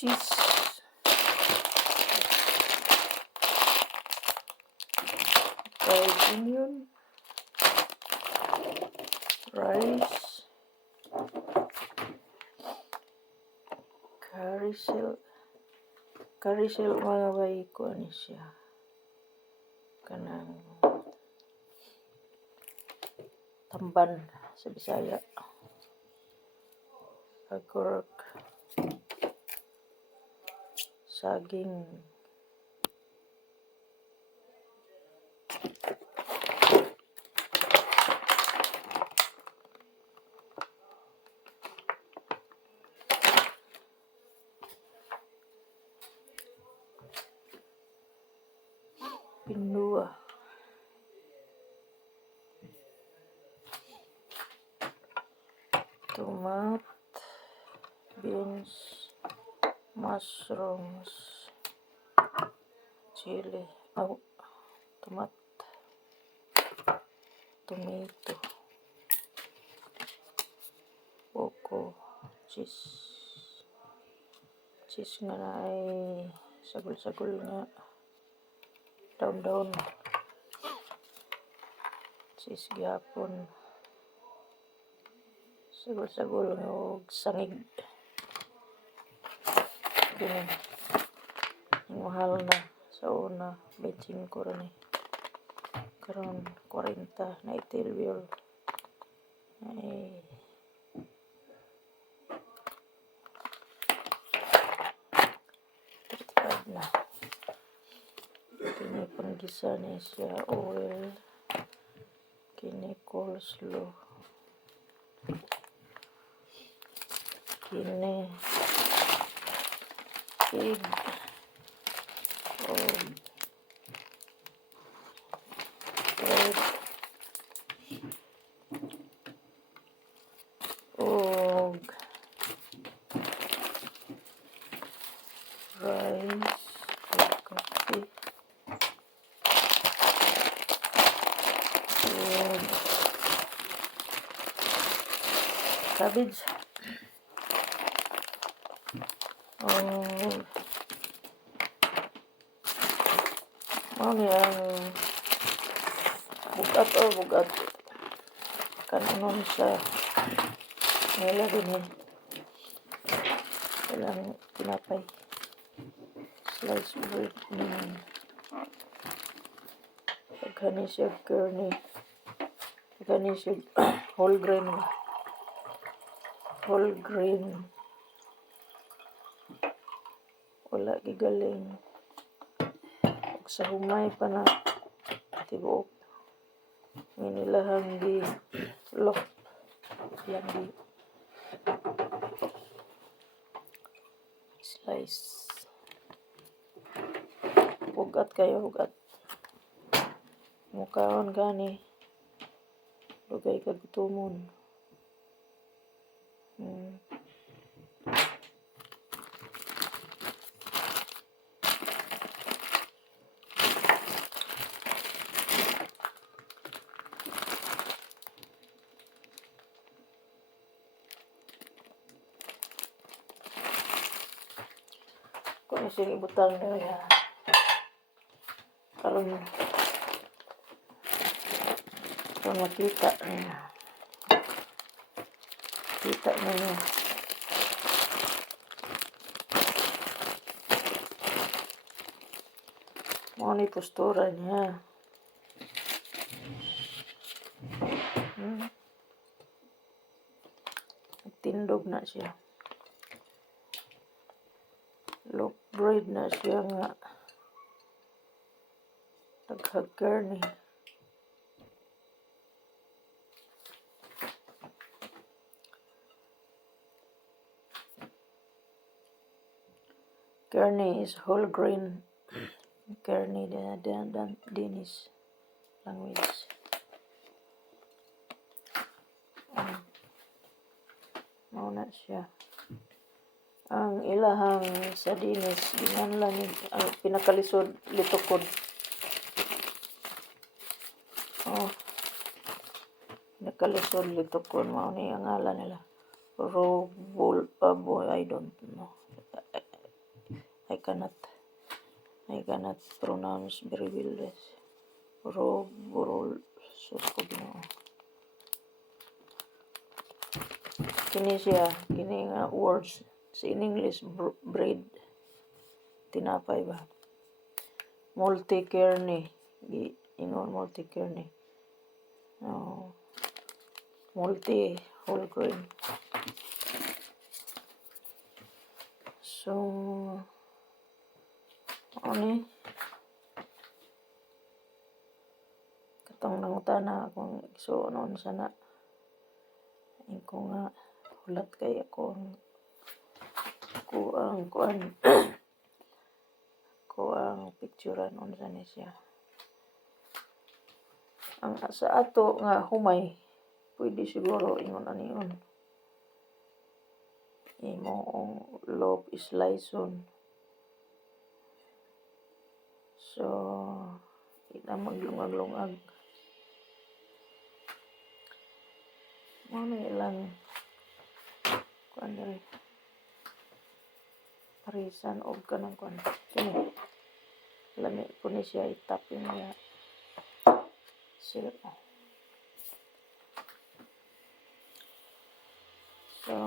cheese, fried onion, rice, carousel mga bay ko ani siya kanang tamban sa Bisaya, agurk, saging, pinua, tomat, beans, mushrooms, chili, tomat, tomato, buko, cheese nga na ay sagol-sagol nga daon-daon, cheese gyapon sagol-sagol nga og sangig. Kini mahal na sa una 25 ra ni, karon 40 na itilbyo ay na. Kini panggisa ni siya oil, kini coleslaw, kini egg bread rice coffee cabbage ano ang bugat kanon siya nila din ilang tinapay, slice bread din pagkani siya gurney, pagkani siya whole grain wala gigaling sa humay pa na tibuok nilahang di lock yang di slice hugat mukaon gani dugay kagutumon. Kung isang ibutang na karon makita niya mo ni postura niya. Tindog na siya, loaf bread na siya nga nagha-gurney. Gurney is whole grain. Gurney Danish language. Mauna siya. Ang ilahang sa Danish ginganlan ang pinakalisod litokod. Pinakalisod litokod mao ni ang ngalan nila. Robol I don't know. I cannot pronounce very well this. Roborol, sus ko Ginoo. Kini siya, kini nga words sa in English, bread, tinapay ba? Multi-kernel, ingon multi-kernel. Multi-whole grain. So, ano katong nangutana akong igsuon sana. Ko nga hulat kay ako ang kuan ko ang picturean unsa ni siya. Ang sa ato nga humay pwede siguro ingon anion. Imong loaf sliceon. So, ina maglungag-lungag. Ano ilang kuan diri parisan og kanang kuan kini lami ko ni siya itapin niya syrup. So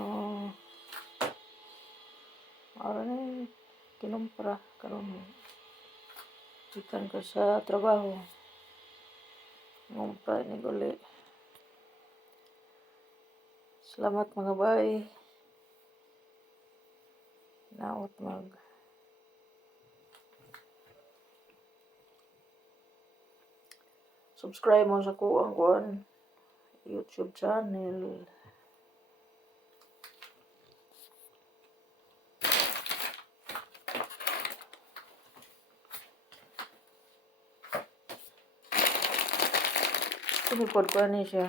ara na kinumpra karon ikan ko sa trabaho ngumpra ni uli. Salamat mga bay. Naot subscribe mo sa kuan YouTube channel. Sinipod ko ni siya.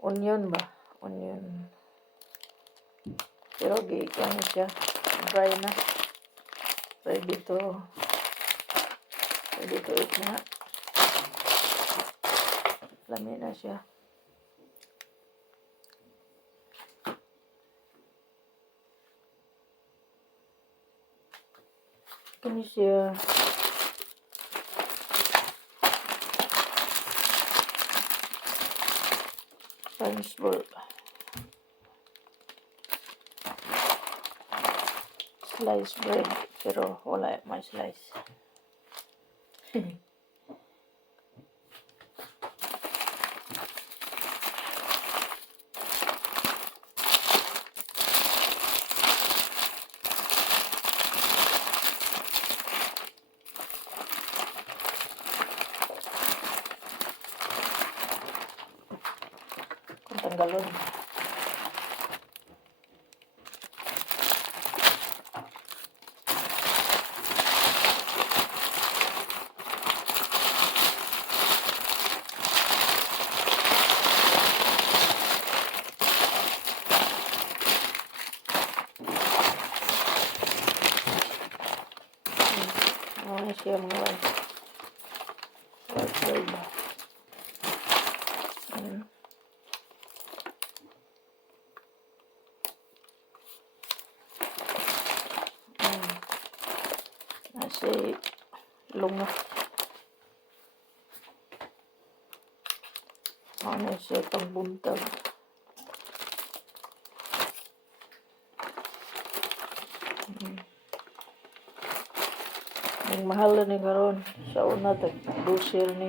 Onion ba? Onion. Pero gikan siya. Dry na. Ready to eat na. Lami na siya. Kini siya. Slice bread pero wala may slice. Kung tanggalon. Ano siya mga white bread ba? Nasi lunga. Ano siya pagbuntag. Ang mahal na ni karon sa una tag 12 ni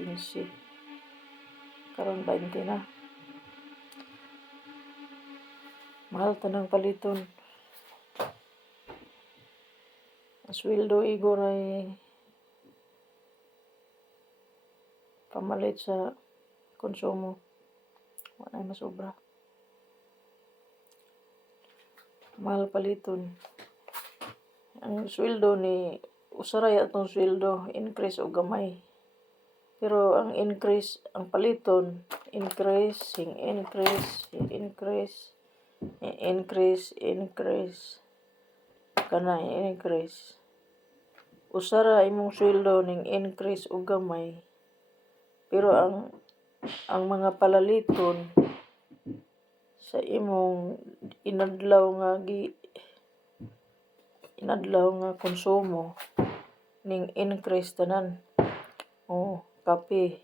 15. Karon 20 na. Mahal tanang paliton. Sweldo igor ay pamalit sa konsumo. Wala na masobra. Mahal paliton. Ang sweldo ni usaray atong sweldo increase o gamay. Pero ang increase, ang paliton, increase. Kana increase. Usara imong sweldo ning increase o gamay. Pero ang mga palaliton sa imong inadlaw nga konsumo ning increase tanan. Kape,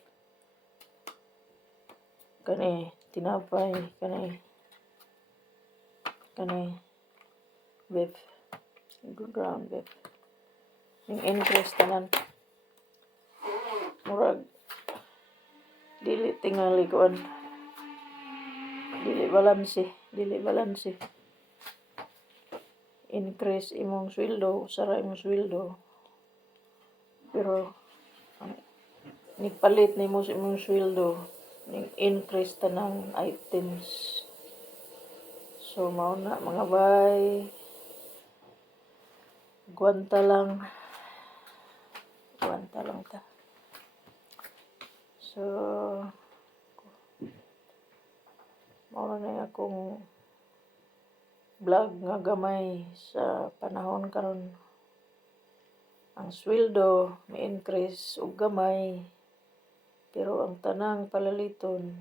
kani tinapay, kani beef, ground beef. Ning increase tanan. Murag dili tingali kuan. Dili balanse. Increase imong sweldo, usara imong sweldo. Pero nipalit nimo sa imong sweldo, ning increase tanang items. So mao na mga bay. Gwanta lang ta. So mao na akong vlog nga gamay sa panahon karon. Ang sweldo mi-increase og gamay, pero ang tanang palaliton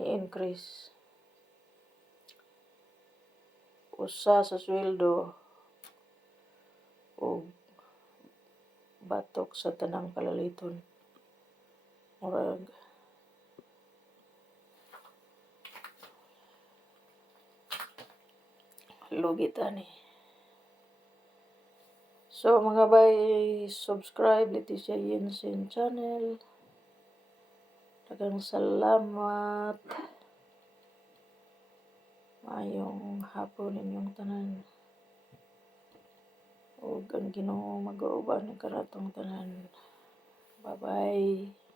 ni-increase. Usa sa sweldo og batok sa tanang palaliton. Murag lugi tani. So mga bay, subscribe Leticia Yensen channel. Daghang salamat. Mayong hapon ninyong tanan. Ug ang Ginoo mag-uban ng karatong tanan. Bye-bye.